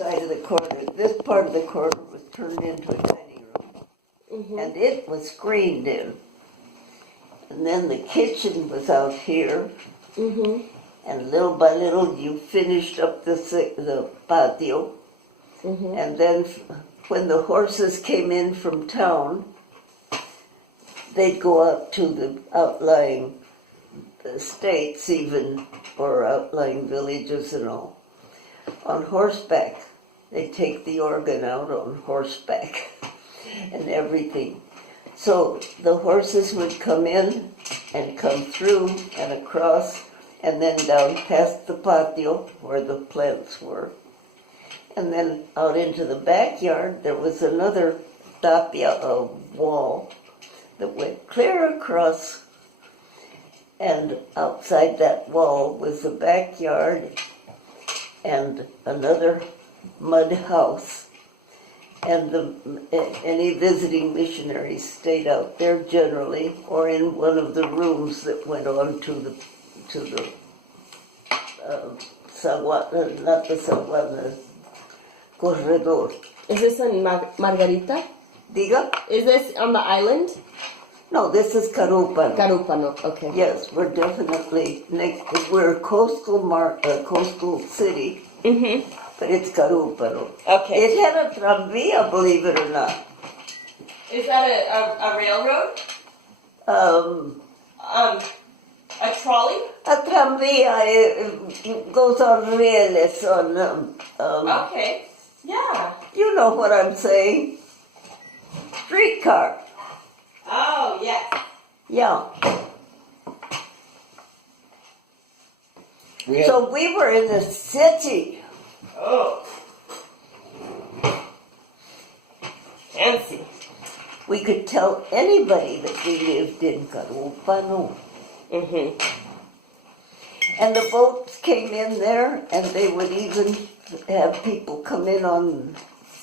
side of the corner. This part of the corner was turned into a dining room, and it was screened in. And then the kitchen was out here, and little by little you finished up the patio. And then when the horses came in from town, they'd go out to the outlying estates even, or outlying villages and all, on horseback. They'd take the organ out on horseback and everything. So the horses would come in and come through and across and then down past the patio where the plants were. And then out into the backyard there was another tapia, a wall, that went clear across, and outside that wall was the backyard and another mud house. And any visiting missionaries stayed out there generally, or in one of the rooms that went on to the saguana, not the saguana, corredor. Is this in Margarita? Diga? Is this on the island? No, this is Carúpano. Carúpano, okay. Yes, we're definitely we're a coastal city. But it's Carúpano. Okay. It had a tranvía, believe it or not. Is that a railroad? A trolley? A tranvía it goes on rieles on. Okay. Yeah. You know what I'm saying? Streetcar. Oh, yes. Yeah. So we were in the city. Oh. Fancy. We could tell anybody that we lived in Carúpano. And the boats came in there, and they would even have people come in on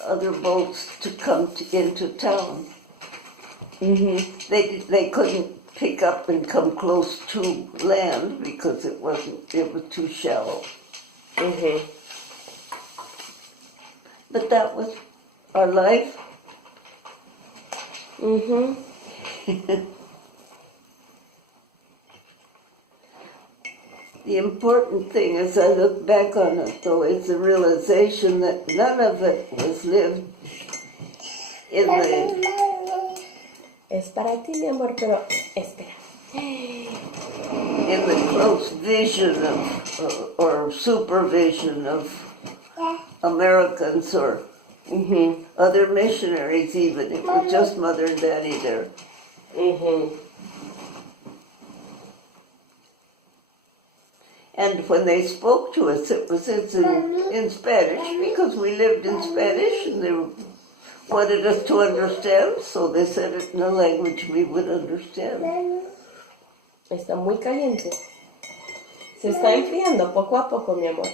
other boats to come into town. They couldn't pick up and come close to land because it was too shallow. But that was our life. The important thing as I look back on it, though, is the realization that none of it was lived in the... Es para ti, mi amor, pero espera. In the close vision of, or supervision of Americans or other missionaries even. It was just Mother and Daddy there. And when they spoke to us, it was in Spanish, because we lived in Spanish and they wanted us to understand, so they said it in a language we would understand. Está muy caliente. Se está enfriando poco a poco, mi amor.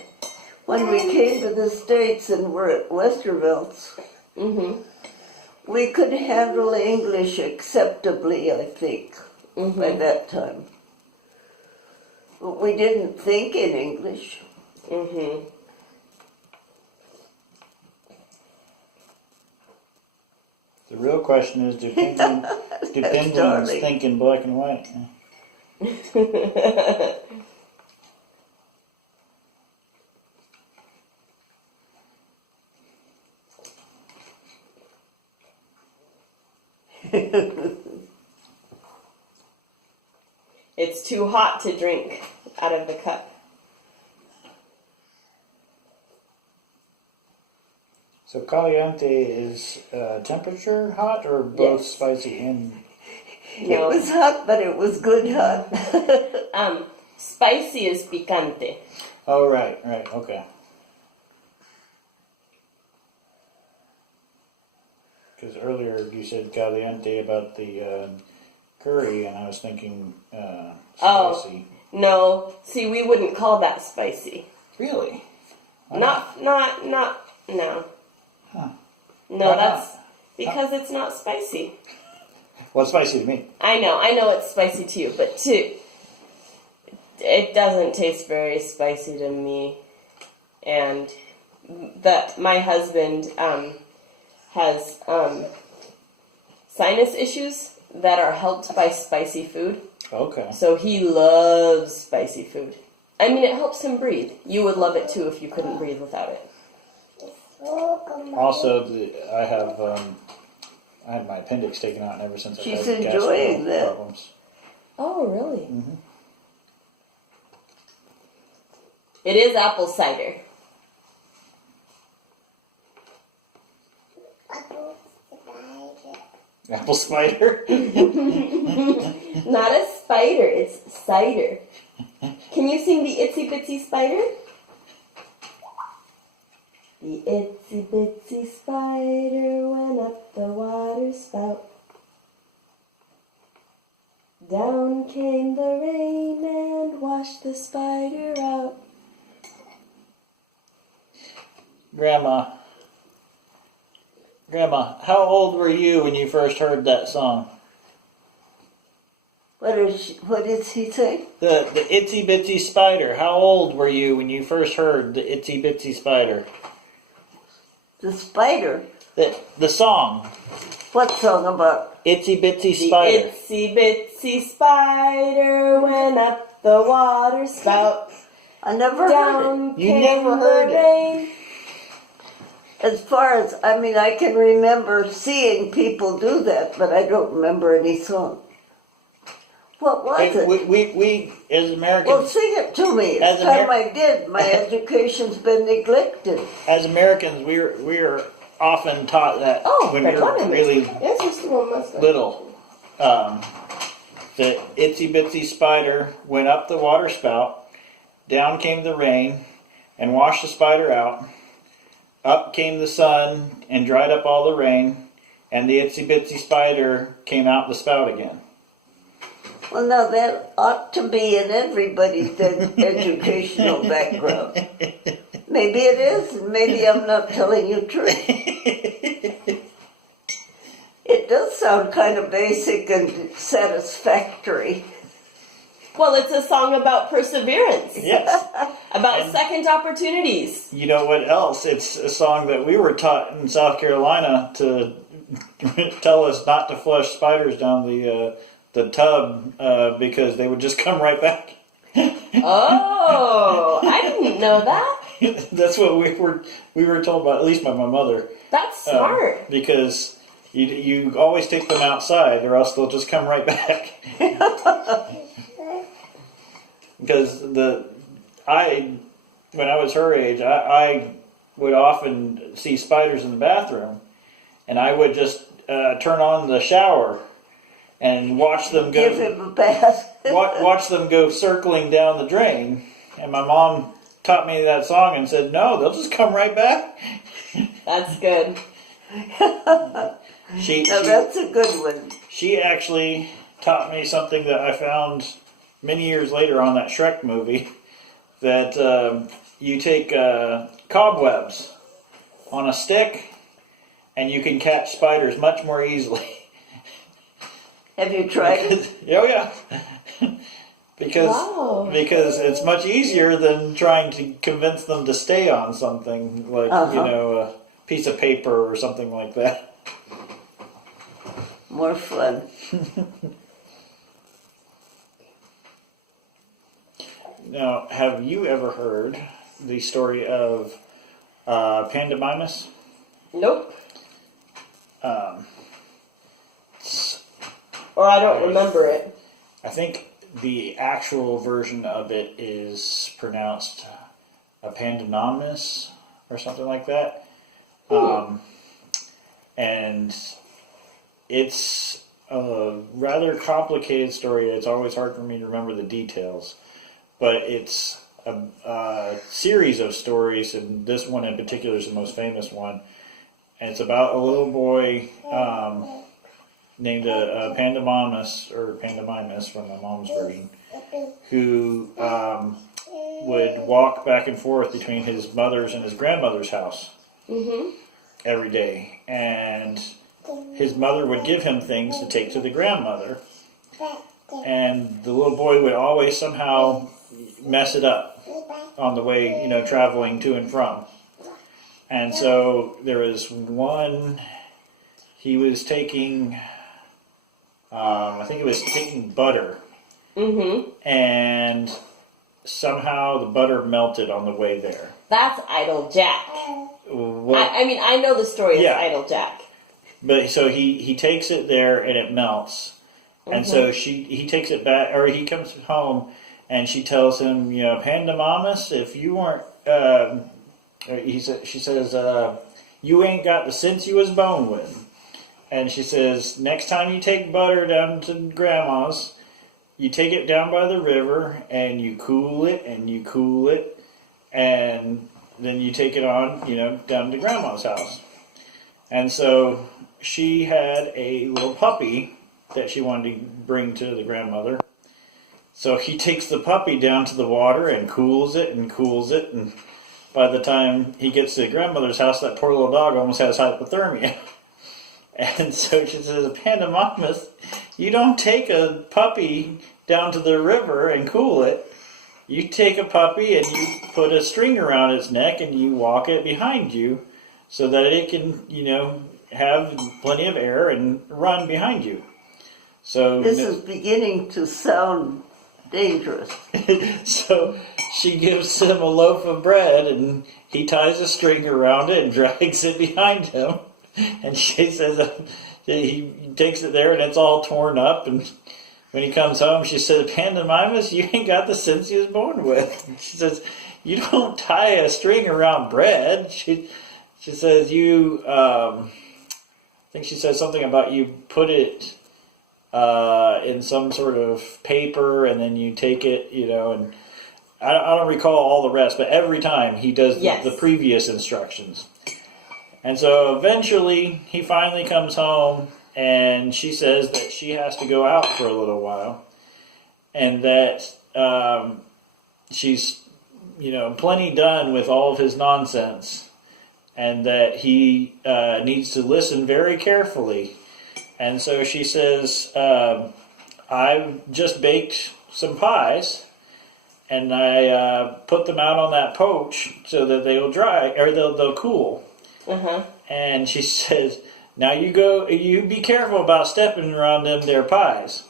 When we came to the States and were at Westervelt's, we could handle English acceptably, I think, by that time. But we didn't think in English. The real question is, do penguins think in black and white? It's too hot to drink out of the cup. So caliente is temperature hot or both Yes. spicy and... No. It was hot, but it was good hot. Spicy is picante. Oh, right, okay. Because earlier you said caliente about the curry, and I was thinking spicy. No. See, we wouldn't call that spicy. Really? Not, no. Huh. No, Why that's not? because it's not spicy. Well, it's spicy to me. I know it's spicy to you, but it doesn't taste very spicy to me. And that my husband has sinus issues that are helped by spicy food. Okay. So he loves spicy food. I mean, it helps him breathe. You would love it too if you couldn't breathe without it. Also, I had my appendix taken out ever since I She's had enjoying gastro that. problems. Oh, really? Mhm. It is apple cider. Apple spider. Not a spider, it's cider. Can you sing the Itsy Bitsy Spider? The itsy bitsy spider went up the water spout. Down came the rain and washed the spider out. Grandma, how old were you when you first heard that song? What is he saying? The Itsy Bitsy Spider. How old were you when you first heard the Itsy Bitsy Spider? The spider? The song. What song about? Itsy Bitsy The Spider. itsy bitsy spider went up the water spout. I never heard Down You came never heard the it. rain. it. As far as, I can remember seeing people do that, but I don't remember any song. What was it? We as Well, Americans, sing it to me. As It's time Amer- I did. My education's been neglected. we're often taught that Oh, when we were really Yes, Mr. Womaska. little. The itsy bitsy spider went up the water spout. Down came the rain and washed the spider out. Up came the sun and dried up all the rain. And the itsy bitsy spider came out the spout again. Well, now that ought to be in everybody's educational background. Maybe it is, and maybe I'm not telling you truth. It does sound kind of basic and satisfactory. Well, it's a song about perseverance, Yes. about second opportunities. You know what else? It's a song that we were taught in South Carolina to tell us not to flush spiders down the tub because they would just come right back. Oh, I didn't know that. That's what we were told by, at least by my mother. That's smart. Because you always take them outside, or else they'll just come right back. Because when I was her age, I would often see spiders in the bathroom, and I would just turn on the shower and watch them go. Give him a bath. watch them go circling down the drain. And my mom taught me that song and said, "No, they'll just come right back." That's good. Now that's a good one. She actually taught me something that I found many years later on that Shrek movie, that you take cobwebs on a stick and you can catch spiders much more easily. Have you tried it? Oh yeah. Wow. Because it's much easier than trying to convince them to stay on something like, a piece of paper or something like that. More fun. Now, have you ever heard the story of Pandomimus? Nope. Or I don't remember it. I think the actual version of it is pronounced Pandomimus or something like that. And it's a rather complicated story. It's always hard for me to remember the details. But it's a series of stories, and this one in particular is the most famous one. And it's about a little boy named Pandomimus, or Pandomimus from my mom's version, who would walk back and forth between his mother's and his grandmother's house every day. And his mother would give him things to take to the grandmother. And the little boy would always somehow mess it up on the way, traveling to and from. And so there was one, he was taking, I think it was taking butter. Mm-hmm. And somehow the butter melted on the way there. That's Idle Jack. Well, I mean, I know the story of Yeah. Idle Jack. but so he takes it there and it melts. And so he takes it back, or he comes home and she tells him, Pandamamus, if you weren't, she says, you ain't got the sense you was born with. And she says, next time you take butter down to Grandma's, you take it down by the river and you cool it and you cool it, and then you take it on, down to Grandma's house. And so she had a little puppy that she wanted to bring to the grandmother. So he takes the puppy down to the water and cools it, and by the time he gets to the grandmother's house, that poor little dog almost has hypothermia. And so she says, Pandamamus, you don't take a puppy down to the river and cool it. You take a puppy and you put a string around its neck and you walk it behind you so that it can, have plenty of air and run behind you. So This is beginning to sound dangerous. So she gives him a loaf of bread and he ties a string around it and drags it behind him. And she says he takes it there and it's all torn up. And when he comes home, she says, Pandamamus, you ain't got the sense you was born with. And she says, you don't tie a string around bread. She says, I think she says something about you put it in some sort of paper and then you take it, and I don't recall all the rest, but every time he does the previous instructions. And so eventually he finally comes home and she says that she has to go out for a little while and that she's, plenty done with all of his nonsense and that he needs to listen very carefully. And so she says, I've just baked some pies and I put them out on that poach so that they'll dry, or they'll cool. Uh-huh. And she says, now you be careful about stepping around them there pies.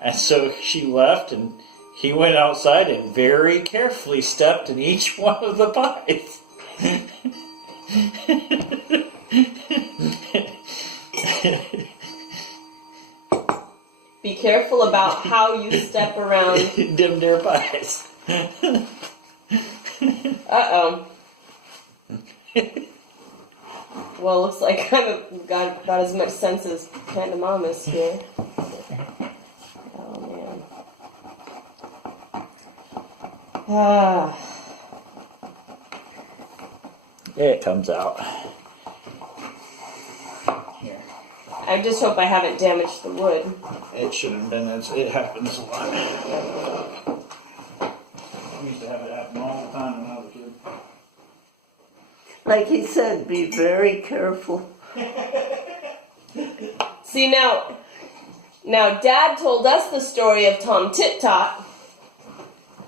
And so she left and he went outside and very carefully stepped in each one of the pies. Be careful about how you step around them there pies. Uh-oh. Well, looks like I've got about as much sense as Pandamamus here. Oh, man. It comes out. Here. I just hope I haven't damaged the wood. It shouldn't have been. It happens a lot. I used to have it happen all the time when I was a kid. Like he said, be very careful. See, now Dad told us the story of Tom Tit Tot,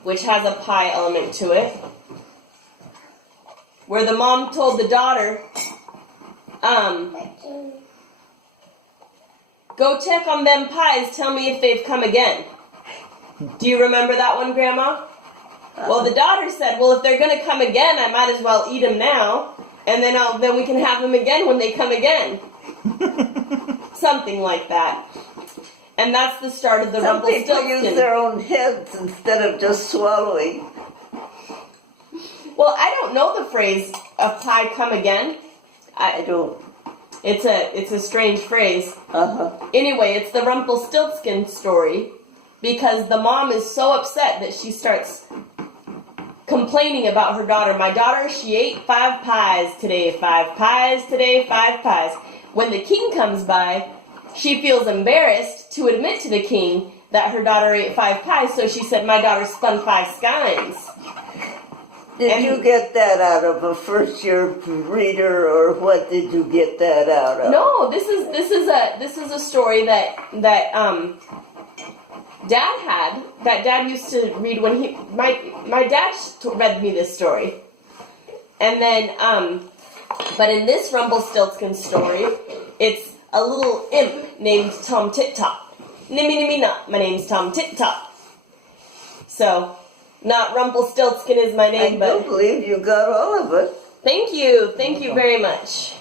which has a pie element to it, where the mom told the daughter, go check on them pies, tell me if they've come again. Do you remember that one, Grandma? Well, the daughter said, well, if they're going to come again, I might as well eat them now, and then we can have them again when they come again. Something like that. And that's the start of the Some people use Rumpelstiltskin. their own heads instead of just swallowing. Well, I don't know the phrase, a pie come again. I don't. It's a strange phrase. Uh-huh. Anyway, it's the Rumpelstiltskin story because the mom is so upset that she starts complaining about her daughter. My daughter, she ate 5 pies today, 5 pies today, 5 pies. When the king comes by, she feels embarrassed to admit to the king that her daughter ate 5 pies, so she said, my daughter spun 5 skeins. Did you get that out of a first-year reader, or what did you get that out of? No, this is a story that Dad had, that Dad used to read when my dad read me this story. And then But in this Rumpelstiltskin story, it's a little imp named Tom Tit Tot. Nimmy nimmy not, my name's Tom Tit Tot. So, not Rumpelstiltskin is my I name, do but believe you got all of it. thank you very much.